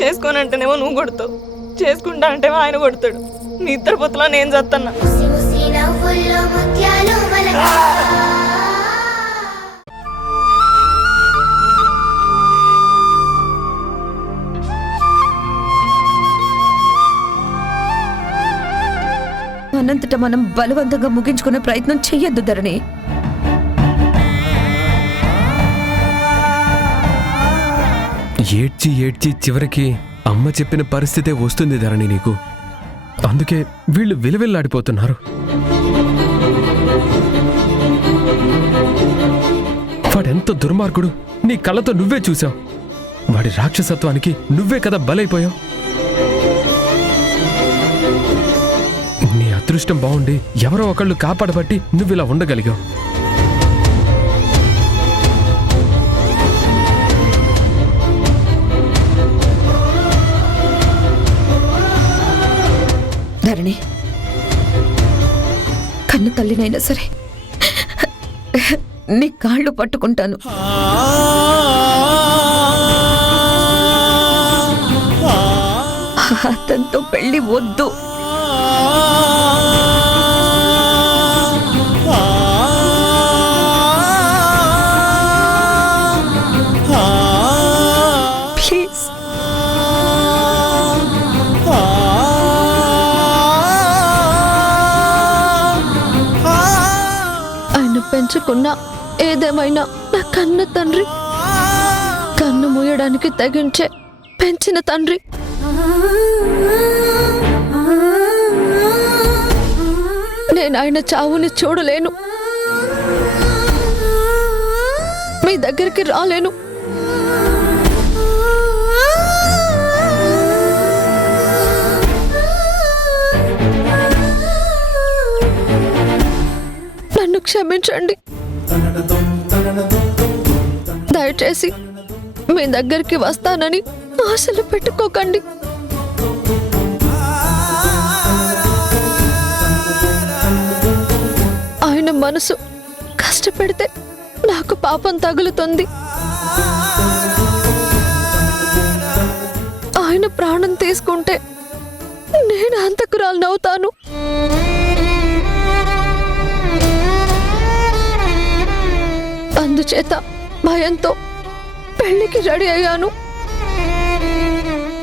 చేసుకోనంటేనేమో నువ్వు కొడతావు, చేసుకుంటా అంటేమో ఆయన కొడతాడు. నీ ఇద్దరు పొత్తులో నేను చత్తన్నా. మనంతట మనం బలవంతంగా ముగించుకునే ప్రయత్నం చెయ్యొద్దు ధరణి. ఏడ్చి ఏడ్చి చివరికి అమ్మ చెప్పిన పరిస్థితే వస్తుంది ధరణి నీకు. అందుకే వీళ్ళు విలవిల్లాడిపోతున్నారు. వాడెంత దుర్మార్గుడు నీ కళ్ళతో నువ్వే చూశావు. వాడి రాక్షసత్వానికి నువ్వే కదా బలైపోయావు. నీ అదృష్టం బాగుండి ఎవరో ఒకళ్ళు కాపాడబట్టి నువ్విలా ఉండగలిగావు. ధరణి, కన్ను తల్లినైనా సరే నీ కాళ్ళు పట్టుకుంటాను. అతనితో పెళ్లి వద్దు. ప్లీజ్. ఆయన పెంచుకున్న ఏదేమైనా నా కన్న తండ్రి, కన్ను మూయడానికి తగించే పెంచిన తండ్రి. నేను ఆయన చావుని చూడలేను, మీ దగ్గరికి రాలేను. నన్ను క్షమించండి. దయచేసి మీ దగ్గరికి వస్తానని ఆశలు పెట్టుకోకండి. ఆయన మనసు కష్టపెడితే నాకు పాపం తగులుతుంది. ఆయన ప్రాణం తీసుకుంటే నేను హంతకురాలనవుతాను. అందుచేత భయంతో పెళ్లికి రెడీ అయ్యాను.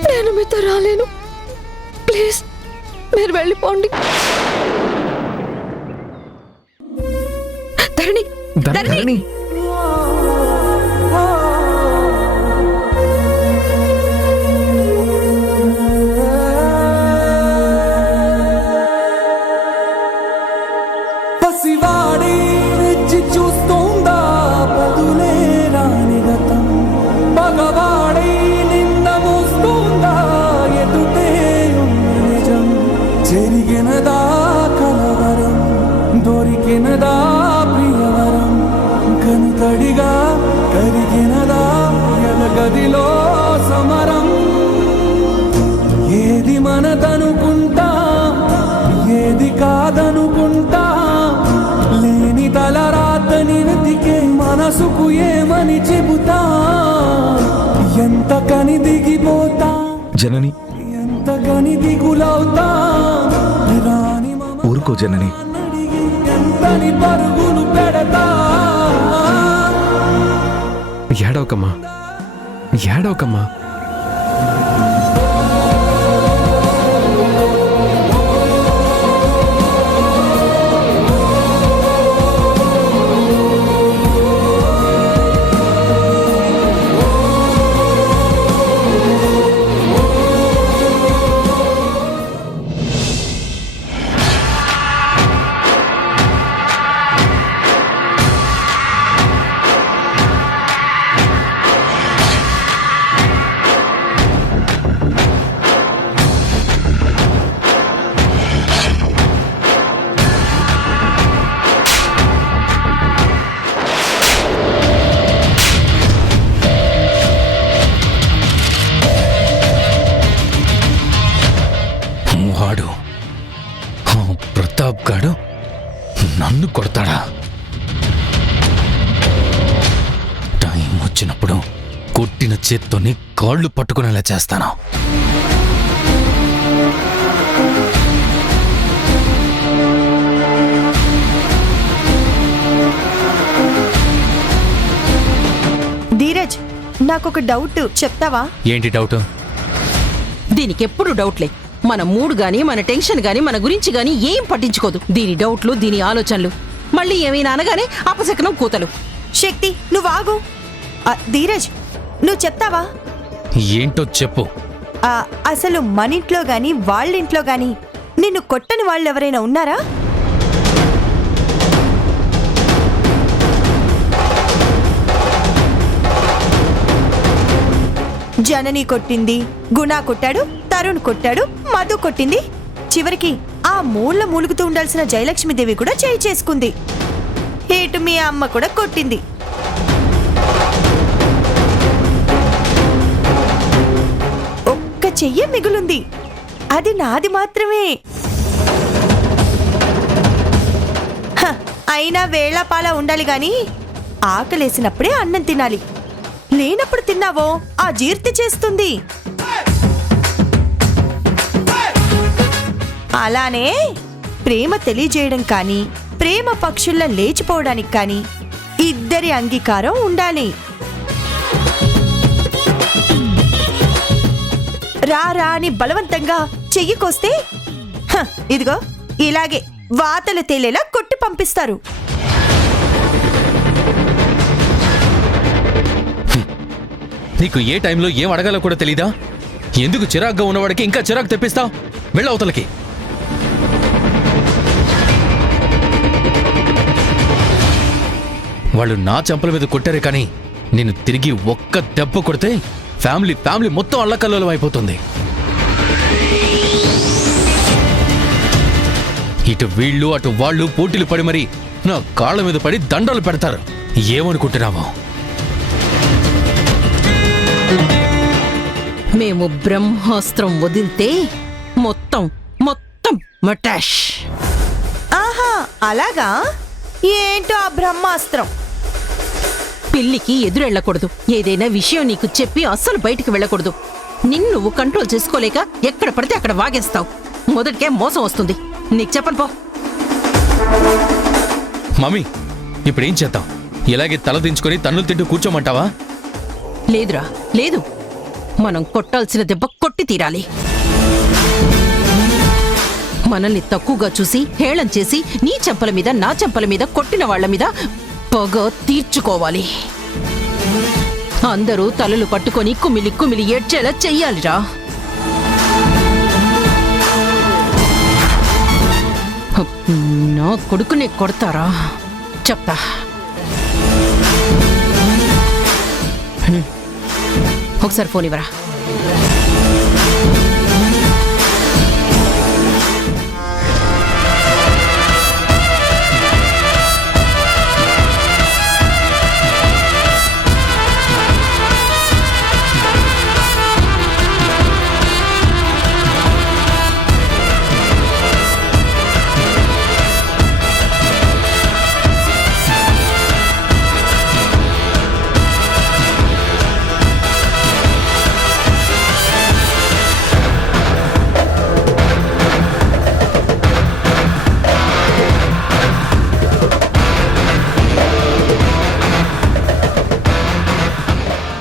నేను మీతో రాలేను. ప్లీజ్ మీరు వెళ్ళిపోండి. ధరణి, ధరణి. పసివాడి చూస్తుందా బదులే రాని గతం, పగవాడై నింద మోస్తుందా ఎదుటే నిజం, జరిగినదా కలవరం, దొరికినదా ప్రియవరం, కనుతడిగా కరిగినదా ఎలగదిలో సమరం. ఏది మనదనుకుంటా, ఏది కాదనుకుంటా, లేని తలరాతని వెతికే మనసుకు ఏమని చెబుతా, ఎంత కని దిగిపోతా జనని, ఎంత కని దిగులవుతా, రాని ఊరుకో జనని. ఎంతని పరుగులు పెడతా. ఏడవకమ్మా, ఏడవకమ్మా. వాడు ప్రతాప్ గాడు నన్ను కొడతాడా? టైం వచ్చినప్పుడు కొట్టిన చేత్తోనే కాళ్ళు పట్టుకునేలా చేస్తాను. ధీరజ్, నాకొక డౌట్ చెప్తావా? ఏంటి డౌట్? దీనికెప్పుడు డౌట్లే. మన మూడ్ గాని, మన టెన్షన్ గాని, మన గురించి గాని ఏం పట్టించుకోదు. దీని డౌట్లు, దీని ఆలోచనలు. మళ్ళీ ఏమైనా అనగానే అపశకనం కూతలు. శక్తి, నువ్వు ఆగు. ధీరజ్, నువ్వు చెప్తావా? ఏంటో చెప్పు. అసలు మన ఇంట్లో గాని వాళ్ళింట్లో గాని నిన్ను కొట్టని వాళ్ళు ఎవరైనా ఉన్నారా? జనని కొట్టింది, గుణ కొట్టాడు, తరుణ్ కొట్టాడు, మధు కొట్టింది, చివరికి ఆ మూల మూలుగుతూ ఉండాల్సిన జయలక్ష్మీదేవి కూడా చేయి చేసుకుంది. ఏటు మీ అమ్మ కూడా కొట్టింది. ఒక్క చెయ్యి మిగులుంది, అది నాది మాత్రమే. అయినా వేళాపాల ఉండాలి గాని ఆకలేసినప్పుడే అన్నం తినాలి. లేనప్పుడు తిన్నావో ఆ జీర్తి చేస్తుంది. అలానే ప్రేమ తెలియజేయడం కానీ, ప్రేమ పక్షుల్లా లేచిపోవడానికి కానీ ఇద్దరి అంగీకారం ఉండాలి. రా రా అని బలవంతంగా చెయ్యికొస్తే ఇదిగో ఇలాగే వాతలు తేలేలా కొట్టి పంపిస్తారు. నీకు ఏ టైంలో ఏం అడగాలో కూడా తెలీదా? ఎందుకు చిరాగ్గా ఉన్నవాడికి ఇంకా చిరాకు తెప్పిస్తావు? వెళ్ళవతలకి. వాళ్ళు నా చెంపల మీద కొట్టారే కానీ నేను తిరిగి ఒక్క దెబ్బ కొడితే ఫ్యామిలీ మొత్తం అల్లకల్లోలం అయిపోతుంది. ఇటు వీళ్ళు అటు వాళ్ళు పోటీలు పడి మరి నా కాళ్ళ మీద పడి దండలు పెడతారు. ఏమనుకుంటున్నావో? మేము బ్రహ్మాస్త్రం వదిలితే మొత్తం మటాష్. ఆహా, అలాగా? ఏంటో ఆ బ్రహ్మాస్త్రం? పిల్లికి ఎదురెళ్ళకూడదు. ఏదైనా విషయం నీకు చెప్పి అస్సలు బయటికి వెళ్ళకూడదు. నిన్ను నువ్వు కంట్రోల్ చేసుకోలేక ఎక్కడ పడితే అక్కడ వాగేస్తావు. మొదటికే మోసం వస్తుంది. నీకు చెప్పను పో. మమ్మీ, ఇప్పుడేం చేద్దాం? ఇలాగే తల దించుకొని తన్నులు తింటూ కూర్చోమంటావా? లేదురా, లేదు. మనం కొట్టాల్సిన దెబ్బ కొట్టి తీరాలి. మనల్ని తక్కువగా చూసి హేళన చేసి నీ చెంపల మీద నా చెంపల మీద కొట్టిన వాళ్ల మీద పగ తీర్చుకోవాలి. అందరూ తలలు పట్టుకొని కుమిలి ఏడ్చేలా చెయ్యాలిరా. నా కొడుకునే కొడతారా? చెప్తా. ఒకసారి ఫోన్ ఇవ్వరా.